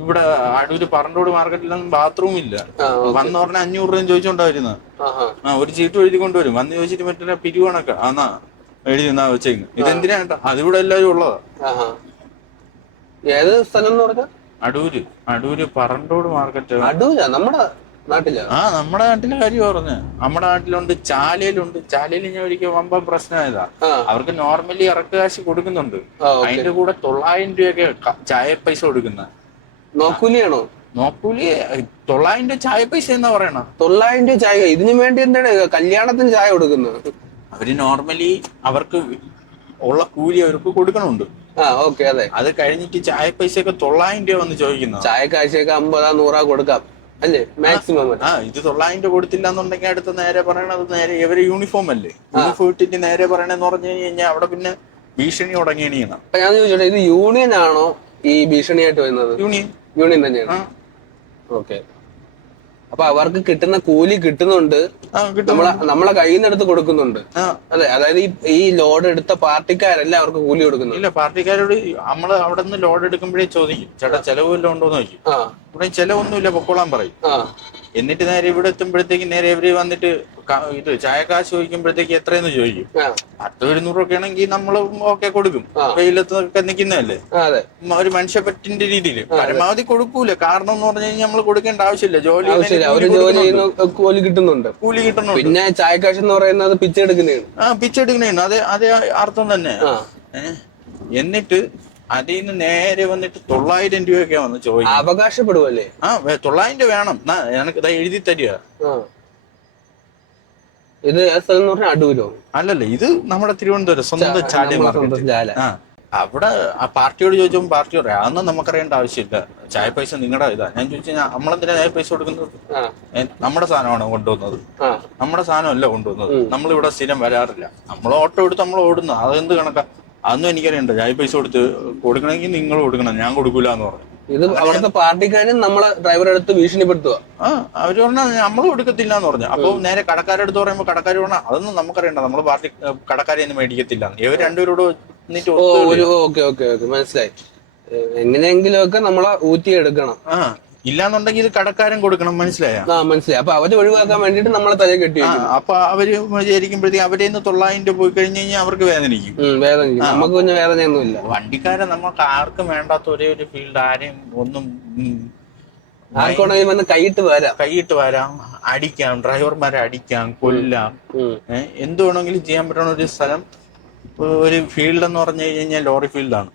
ഇവിടെ അടൂര് പറണ്ടോട് മാർക്കറ്റിലൊന്നും ബാത്റൂം ഇല്ല. വന്ന് പറഞ്ഞ 500 രൂപയും ചോദിച്ചോണ്ടാ വരുന്നത്. ഒരു ചീട്ട് എഴുതി കൊണ്ടുവരും. വന്ന് ചോദിച്ചിട്ട് മറ്റേ പിരിവണക്ക ആന്നാ എഴുതി എന്നാ വെച്ചേക്കും. ഇതെന്തിനാ കേട്ടോ, അതിവിടെ എല്ലാവരും ഉള്ളതാ. ഏത് സ്ഥലം എന്ന് പറഞ്ഞാൽ അടൂര് പറണ്ടോട് മാർക്കറ്റ്. അടൂരാ നമ്മുടെ നാട്ടിലാ? നമ്മുടെ നാട്ടിലെ കാര്യം പറഞ്ഞ. നമ്മുടെ നാട്ടിലുണ്ട്, ചാലയിലുണ്ട്. ചാലയിൽ ഞാൻ ഒരിക്കൽ വമ്പൻ പ്രശ്നമായതാ. അവർക്ക് നോർമലി ഇറക്ക് കാശ് കൊടുക്കുന്നുണ്ട്, അതിന്റെ കൂടെ 900 രൂപയൊക്കെ ചായ പൈസ കൊടുക്കുന്ന. നോക്കൂലിയാണോ? നോക്കൂലി 900 രൂപ ചായ പൈസ എന്നാ പറയണ. 900 രൂപ ചായ? ഇതിനു വേണ്ടി എന്താണ് കല്യാണത്തിന് ചായ കൊടുക്കുന്നത്? അവര് നോർമലി അവർക്ക് ഉള്ള കൂലി അവർക്ക് കൊടുക്കണുണ്ട്. അതെ. അത് കഴിഞ്ഞിട്ട് ചായ പൈസ ഒക്കെ 900 രൂപ വന്ന് ചോദിക്കുന്ന. ചായ കാഴ്ചയൊക്കെ 50-100 കൊടുക്കാം അല്ലേ മാക്സിമം? ഇത് 900 രൂപ കൊടുത്തില്ല എന്നുണ്ടെങ്കിൽ അടുത്ത് നേരെ പറയണത്, നേരെ ഇവര് യൂണിഫോം അല്ലേ, യൂണിഫോം ഇട്ടിട്ട് നേരെ പറയണെന്ന് പറഞ്ഞു കഴിഞ്ഞാൽ അവിടെ പിന്നെ ഭീഷണി തുടങ്ങിയാണ്. ഞാൻ ചോദിച്ചോട്ടെ, ഇത് യൂണിയൻ ആണോ ഈ ഭീഷണിയായിട്ട് വരുന്നത്? യൂണിയൻ തന്നെയാണ്. ഓക്കെ. അപ്പൊ അവർക്ക് കിട്ടുന്ന കൂലി കിട്ടുന്നുണ്ട്, നമ്മളെ കയ്യിൽ നിന്ന് എടുത്ത് കൊടുക്കുന്നുണ്ട്. അതെ, അതായത് ഈ ലോഡ് എടുത്ത പാർട്ടിക്കാരല്ല അവർക്ക് കൂലി കൊടുക്കുന്നു. ഇല്ല, പാർട്ടിക്കാരോട് നമ്മള് അവിടെ നിന്ന് ലോഡ് എടുക്കുമ്പോഴേ ചോദിക്കും, ചേട്ടാ ചെലവ് വല്ലതും ഉണ്ടോന്ന് ചോദിക്കും. ഇവിടെ ചെലവൊന്നുമില്ല, പൊക്കോളാൻ പറയും. എന്നിട്ട് നേരെ ഇവിടെ എത്തുമ്പോഴത്തേക്ക് നേരെ ഇവര് വന്നിട്ട് ഇത് ചായ കാശ് ചോദിക്കുമ്പോഴത്തേക്ക് എത്രയെന്ന് ചോദിക്കും. 100-200 രൂപ ആണെങ്കിൽ നമ്മൾ ഓക്കെ കൊടുക്കും, വെയിലത്തൊക്കെ നിൽക്കുന്നതല്ലേ. ഒരു മനുഷ്യപ്പറ്റിന്റെ രീതിയിൽ പരമാവധി കൊടുക്കൂല. കാരണം എന്ന് പറഞ്ഞു കഴിഞ്ഞാൽ നമ്മൾ കൊടുക്കേണ്ട ആവശ്യമില്ല, കൂലി കിട്ടുന്നുണ്ട്. പിന്നെ ചായ കാശ് എന്ന് പറയുന്നത് പിച്ചെടുക്കുന്നതാണ്. പിച്ചെടുക്കുന്നതാണ്, അതേ അർത്ഥം തന്നെ. എന്നിട്ട് അതിൽ നിന്ന് നേരെ വന്നിട്ട് 900 രൂപയൊക്കെ വന്ന് ചോദിക്കും. അവകാശപ്പെടുവല്ലേ? 900 രൂപ വേണം, എനിക്ക് എഴുതി തരിക. ഇത് സ്ഥലം പറഞ്ഞാൽ അടൂരോ? അല്ലല്ല, ഇത് നമ്മുടെ തിരുവനന്തപുരം സ്വന്തം ചാല. അവിടെ ആ പാർട്ടിയോട് ചോദിച്ചപ്പോൾ പാർട്ടി പറയാം, അതൊന്നും നമുക്കറിയേണ്ട ആവശ്യമില്ല, ചായ പൈസ നിങ്ങളുടെ ഇതാ. ഞാൻ ചോദിച്ചാൽ നമ്മളെന്തിനാ ചായ പൈസ കൊടുക്കുന്നത്? നമ്മുടെ സാധനമാണ് കൊണ്ടുവന്നത്, നമ്മുടെ സാധനമല്ല കൊണ്ടുവന്നത്. നമ്മളിവിടെ സ്ഥിരം വരാറില്ല, നമ്മൾ ഓട്ടോ എടുത്ത് നമ്മൾ ഓടുന്നു, അതെന്ത് കണക്കാ? അതൊന്നും എനിക്കറിയണ്ട. ചായ പൈസ കൊടുക്കണമെങ്കിൽ നിങ്ങൾ കൊടുക്കണം, ഞാൻ കൊടുക്കൂല എന്ന് പറഞ്ഞു. ഇത് അവിടുത്തെ പാർട്ടിക്കാരും നമ്മളെ ഡ്രൈവറെ അടുത്ത് ഭീഷണിപ്പെടുത്തുക. അവര് പറഞ്ഞാൽ നമ്മൾ കൊടുക്കത്തില്ല എന്ന് പറഞ്ഞു. അപ്പൊ നേരെ കടക്കാരുടെ അടുത്ത് പറയുമ്പോൾ കടക്കാർ പറഞ്ഞാൽ അതൊന്നും നമുക്കറിയണ്ട, നമ്മള് പാർട്ടി കടക്കാരെയൊന്നും മേടിക്കത്തില്ല. ഇവർ രണ്ടുപേരോട് മനസ്സിലായി. എങ്ങനെയെങ്കിലും ഒക്കെ നമ്മളെ ഊറ്റിയെടുക്കണം. ഇല്ലാന്നുണ്ടെങ്കിൽ ഇത് കടക്കാരൻ കൊടുക്കണം, മനസ്സിലായ? മനസ്സിലായി. അപ്പൊ അവര് ഒഴിവാക്കാൻ വേണ്ടിട്ട് നമ്മളെ തല കെട്ടി. അപ്പൊ അവര് വിചാരിക്കുമ്പോഴത്തേക്ക് അവരെ 900 രൂപ പോയി കഴിഞ്ഞ് കഴിഞ്ഞാൽ അവർക്ക് വേദനിക്കും. നമുക്ക് പിന്നെ വേദനയൊന്നുമില്ല. വണ്ടിക്കാരെ നമുക്ക് ആർക്കും വേണ്ടാത്ത ഒരേ ഒരു ഫീൽഡ്, ആരെയും ഒന്നും ആർക്കാണെങ്കിൽ കൈയിട്ട് വരാം, അടിക്കാം, ഡ്രൈവർമാരെ അടിക്കാം, കൊല്ലാം, എന്ത് വേണമെങ്കിലും ചെയ്യാൻ പറ്റുന്ന ഒരു സ്ഥലം, ഒരു ഫീൽഡ് എന്ന് പറഞ്ഞു കഴിഞ്ഞാൽ ലോറി ഫീൽഡാണ്.